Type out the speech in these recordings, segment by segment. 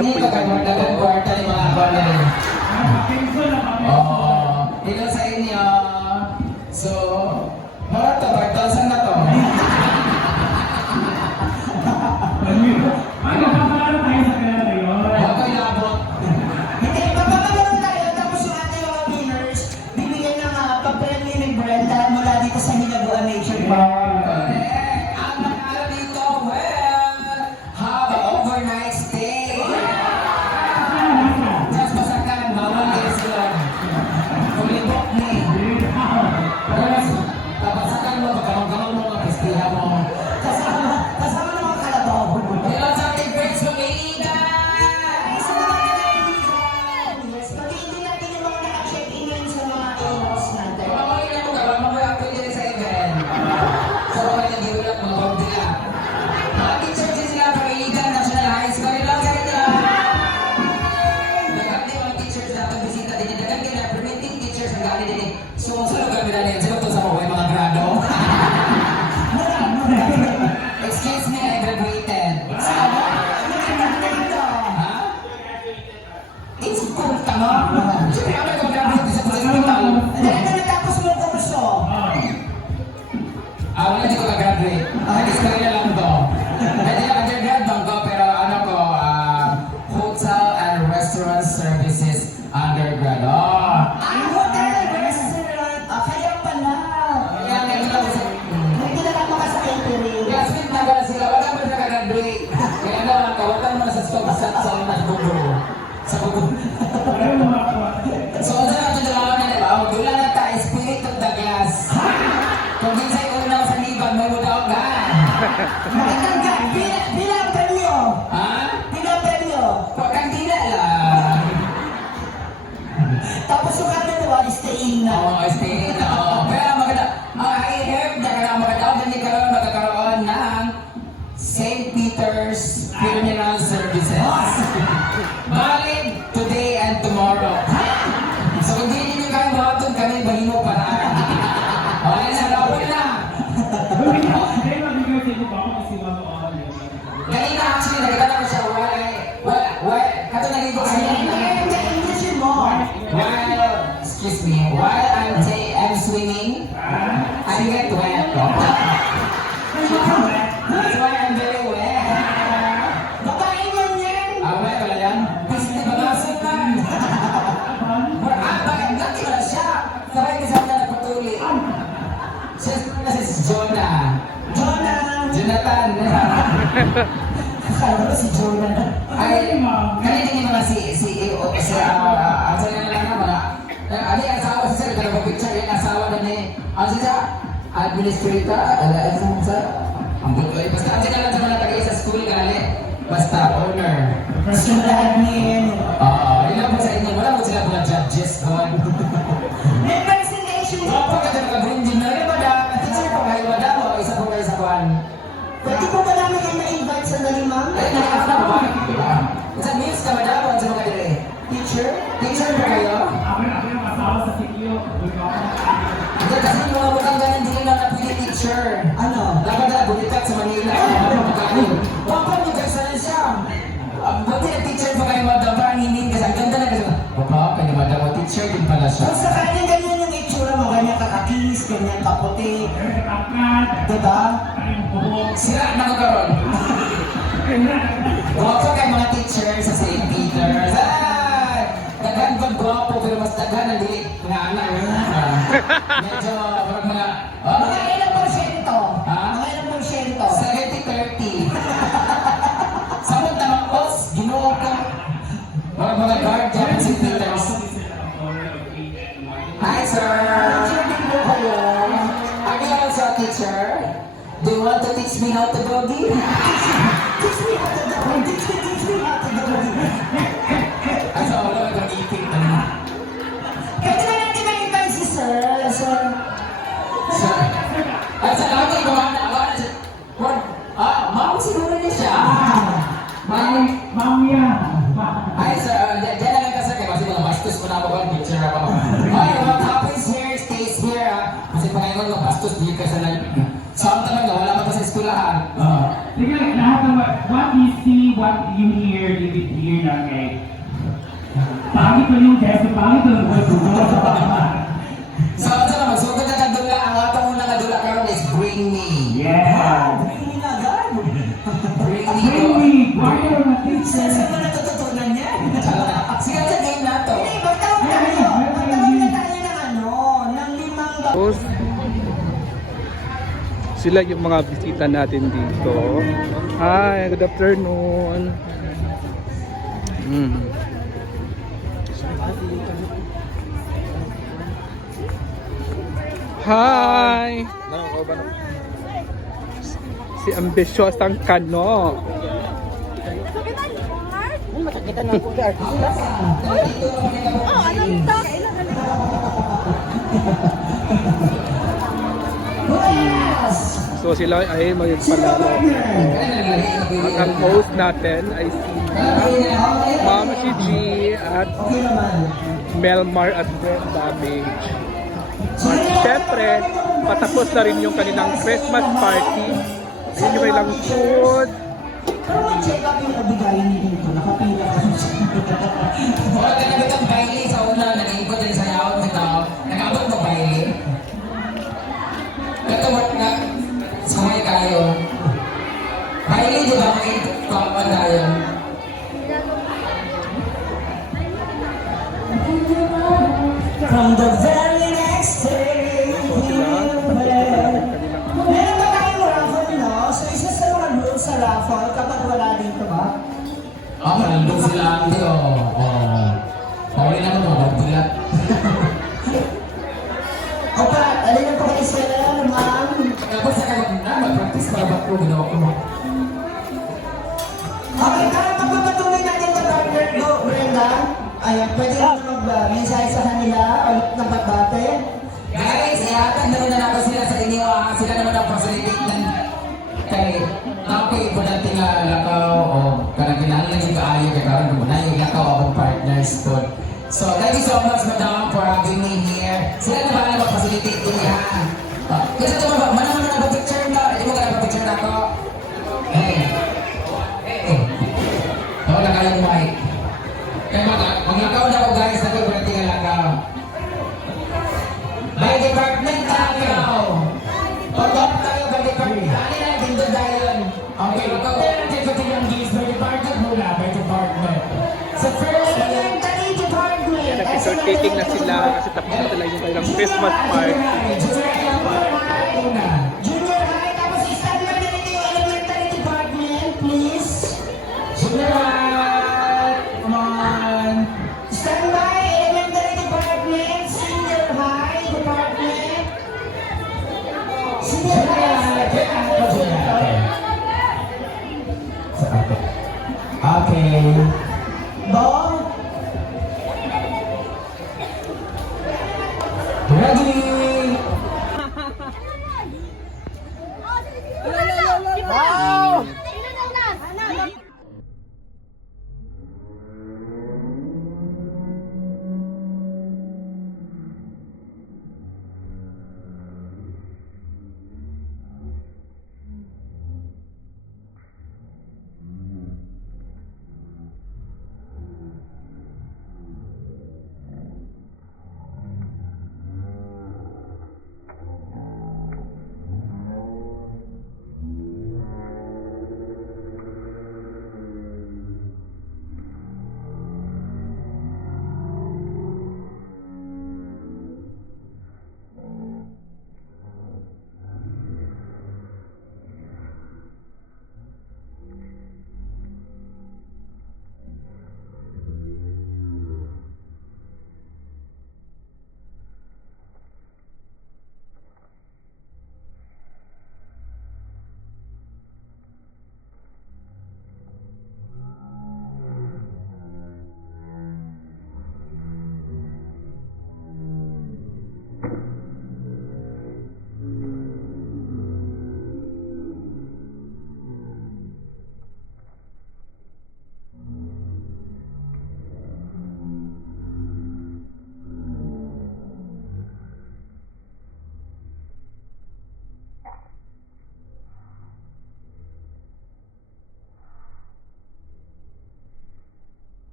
Hindi ka kagwarta ni mga kawalan. Oo. Ito sa inyo. So, mga tabartal, saan na to? Ano ba para tayo sa kanya ngayon? Ako inabot. Hindi, magpapagano'n tayo. Tapos yung ating mga winners, bibigyan ng papremyo ni Brenda mula dito sa Hinaguan Nature Park. Ang nanalo dito, well, have an overnight stay. Just masakan, bawal yes yun. Kulibok ni. Tapos, tapasakan mo, magkamang-kamang mo, kapistihan mo. Kasama ng mga kalabaw. Hello sa ating friends from Ida! Ay, sa mga kaibigan. Yes, pag-ibig natin yung mga naka-check-in yun sa mga in-laws natin. Mamangin ako ka, mamaya ako din sa event. Sa mga nag-iulap, mga pagdila. Mga teachers din sila from Ida National High School. Hello sa inyo! Dagan din mga teachers na itong bisita din. Dagan din na permitting teachers ang gali din. So, sa lugar nila din. Sino ito sa mga grado? Excuse me, I graduated. Ano? Ano ka nagdito? Ha? It's cool, tama? Siyempre, ako nag-graduate sa hospital. Dahil na natapos mo ang kurso. Wala di ko ka-graduate. Nag-story na lang to. Hindi ako undergrad bang ko, pero ano ko, Hotel and Restaurant Services undergrad. Ang hotel and restaurant. Kaya pala. Kaya ngayon lang sa... Hindi na lang maka sa catering. Classmate na ba sila? Wala ba siya ka-graduate? Kaya ano, kawatan mo na sa stock sa unang gugulo. Sa gugulo. So, sa natin dalawa na diba? Wala na tayo, Spirit of the Glass. Kung ginsay unaw sa libag, may mudaw ka. Nakitangga. Bilang premyo. Ha? Bilang premyo. Huwag kang dila lang. Tapos yung kanya nawa, stay na. Oo, stay na. Oo. Pero maganda. I heard na kailangan maganda. Hindi magkakaroon ng St. Peter's Funeral Services. Valid today and tomorrow. So kung hindi nyo kayo mahatod kami, bahino paraan. Okay na, rawin na. Kanina actually, nagkita ko siya kato nagiging sa English mo. excuse me, while I'm swimming, I get wet. That's why I'm very wet. Babae yan yan. Wet pala yan? Gusto ba masin lang? Bakit dati pala siya? Sabay kasama na nagpatuli. Siya na si Jonah. Jonathan. Akala ko si Jonah. Ay, kanina yung mga ang sayo na lang mga, ano yung asawa sa sir, pero picture yung asawa na ni, ano siya, administrator, ano sa, ang butoy, basta ang siya lang sa mga tagay sa school gali, basta owner. Personal admin. Oo, yun lang po sa inyo, wala po sila mga judges doon. May presentation. Wala po ka dyan mag-green dinner, yung madam, teacher po kayo, madam, o isa po kayo sa kwan. Pwede po ba namin kayo ma-invite sa dali, ma'am? Ay, nakakap na ba? Sa news ka, madam, o sa mga dire? Teacher? Teacher po kayo? Hindi kasi yung mga mukhang ganun din na napili teacher. Ano? Dapat na bulitat sa Manila. Papa, may kasalan siya. Buti na teacher pa kayo madam, parang hindi kasi ang ganda na kasi. Papa, kayo madam, teacher din pala siya. Kung sa kanya ganyan yung itsura mo, ganyan kakakis, ganyan kaputi. Diba? Sira na ko karon. Guwapo kayo mga teacher sa St. Peter's. Ay! Daghan ba guwapo pero mas daghan ang dili. Nga anak. Medyo parang mga... Mga ilang porsyento? Ha? Mga ilang porsyento? 70-30. Samot na makos, ginoo ko. Mga guard dyan sa St. Peter's. Hi, sir. Teacher din po kayo. Are you also a teacher? Do you want to teach me how to doggy? Teach me how to do. Teach me how to do. Asa wala ka ipig na. Pwede na natin na-invite si sir. Sir. Sir. Ay, sa lagi ko mana. Ma'am siguro niya siya. Ma'am. Ay, sir. Diyan lang ka sir. Kasi mga bastos ko na ako ba? Teacher ako. Ay, what happens here stays here. Kasi pangayon ng bastos, di ka sa life. So, ang tanong na, wala pa sa eskulahan. Sige, lahat ng what you see, what you hear, leave it here lang eh. Pangit ko yung gesto, pangit ko yung So, ano naman, sugod na kadula, ang atong unang kadula karon is Bring Me. Yeah! Hindi na agad. Bring Me. Baby, choir na Saan teacher. mo natututunan yan? Sige, sa game na to. Hindi, magtawag tayo. Magtawag na tayo ng ano, ng limang Tapos, sila yung mga bisita natin dito. Hi, good afternoon. Hi! Si Ambisyosang Kano. So sila ay magpalaro. At ang host natin ay si Ma'am Gigi at Melmar at Brenda Mage. At syempre, patapos na rin yung kanilang Christmas party. Ayun yung ilang food. Pero check up yung nabigayin niyo dito. Nakapila ka. Wala ka na bitang baile sa una, nag-iikot din sa yaon nito. Nag-abot mo baile? Ito, what na? Sumay kayo. Baile, di ba? May kapan tayo. From the very next day, meron ba tayong raffle, no? So, isa sa mga rules sa raffle, kapag wala dito ba? Malandog sila ang di, Pauli naman mo, magbulat. O pa, alin ang pag-isla, ma'am? Tapos sa mag-practice para ba ko ginawa ko mo? Okay, para magpapatuloy natin sa partner ko, Brenda. Ayan, pwede ka mag-mensahe sa kanila ulit ng pagbate. Guys, ihatag naman na ako sila sa inyo. Sila naman ang facilitate ng kay Napoy po natin nga lakaw o kanang kinahanglan yung kaayo kay karon mo na yung lakaw akong partners po. So, thank you so much, madam, for having me here. Sila na ba na mag-facilitate din ha? Kasi ito ba, manaman na ba-picture na? Hindi mo ka na ba-picture na ako? Tawag na kayo kumain. Kaya maglakaw na ako guys, nakoy po natin nga lakaw. By department lakaw. Pag-up tayo by department. Ano na, dindo dahil. Okay, ikaw. Natin sa tigang gigs by department muna, by department. So first, Elementary department. Nag-exhortating na sila kasi tapos na sila yung kanilang Christmas party. Junior high, tapos stand by na dito yung elementary department, please. Junior high, come on. Stand by, elementary department, senior high department. Senior high. Okay. Bong. Ready? Wow!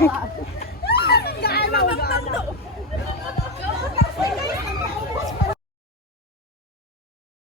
Gaano?